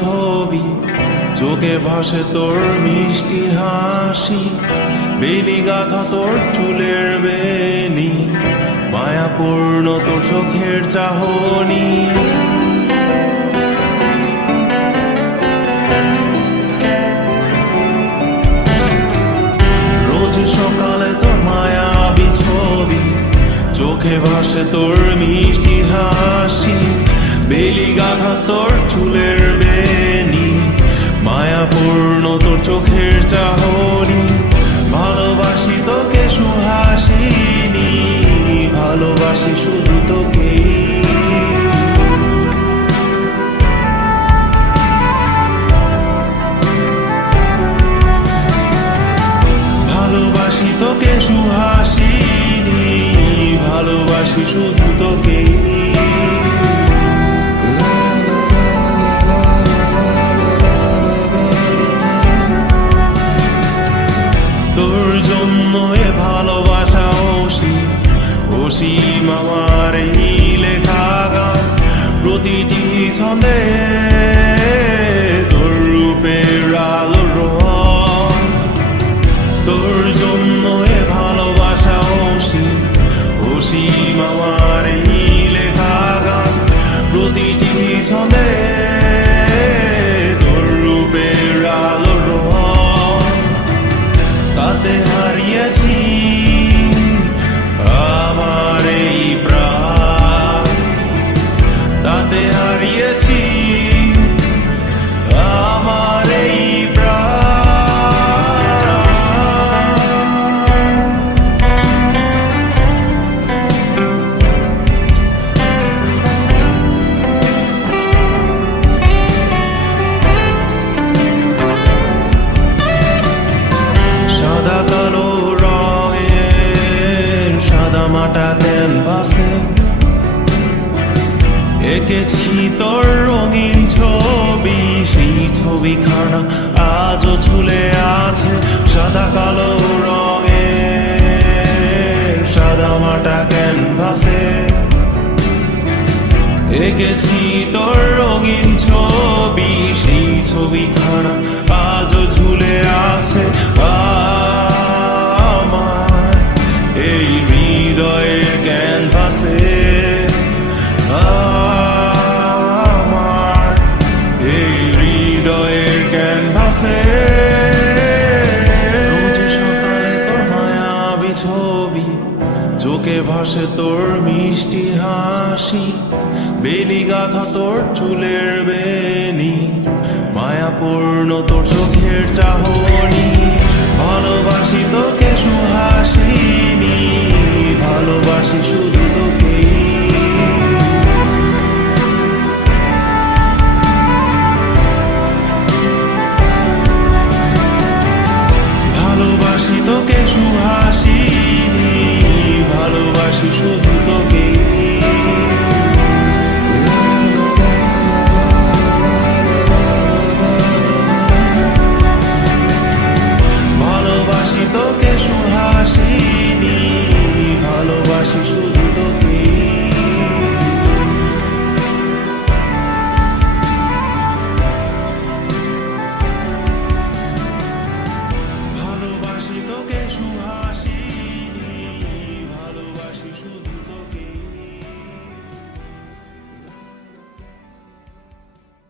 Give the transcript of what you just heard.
ছবি, চোখে ভাসে তোর মিষ্টি হাসি, বেলি গাথা তোর চুলের বেনি, মায়াপূর্ণ তোর চোখের চাহনি। রোজ সকালে তোর মায়াবী ছবি, চোখে ভাসে তোর মিষ্টি হাসি, বেলি গাথা তোর চুলের বেনি, মায়াপূর্ণ তোর চোখের চাহনি। ভালোবাসি তোকে সুহাসিনী, ভালোবাসি শুধু তোকে। ভালোবাসি তোকে সুহাসিনী, ভালোবাসি শুধু তোকে। তোর জন্য এ ভালোবাসা অসীম আমার এই লেখা গান, প্রতিটি ছন্দে তোর রূপের আলো রং। তোর জন্য এ ভালোবাসা অসীম আমার এই লেখা গান, প্রতিটি ছন্দে তোর রূপের আলো রং। তাতে হারিয়েছি আমার এই প্রাণ, তাতে হারিয়েছি আমার এই সাদা কালো রঙের সাদা মাটা ক্যানভাসে এঁকেছি তোর রঙিন ছবি, সেই ছবিখানা আজও ঝুলে আছে। সাদা কালো রঙের সাদা মাটা ক্যানভাসে এঁকেছি তোর রঙিন ছবি, সেই ছবিখানা আজও ঝুলে আছে আমার এই হৃদয়ের ক্যানভাসে। আমার এই হৃদয়ের ক্যানভাসে রোজ সকালে তোর মায়াবী ছবি, চোখে ভাসে তোর মিষ্টি হাসি, বেলি গাথা তোর চুলের বেনি, মায়াপূর্ণ তোর চোখের চাহনি। ভালোবাসি তোকে সুহাসি।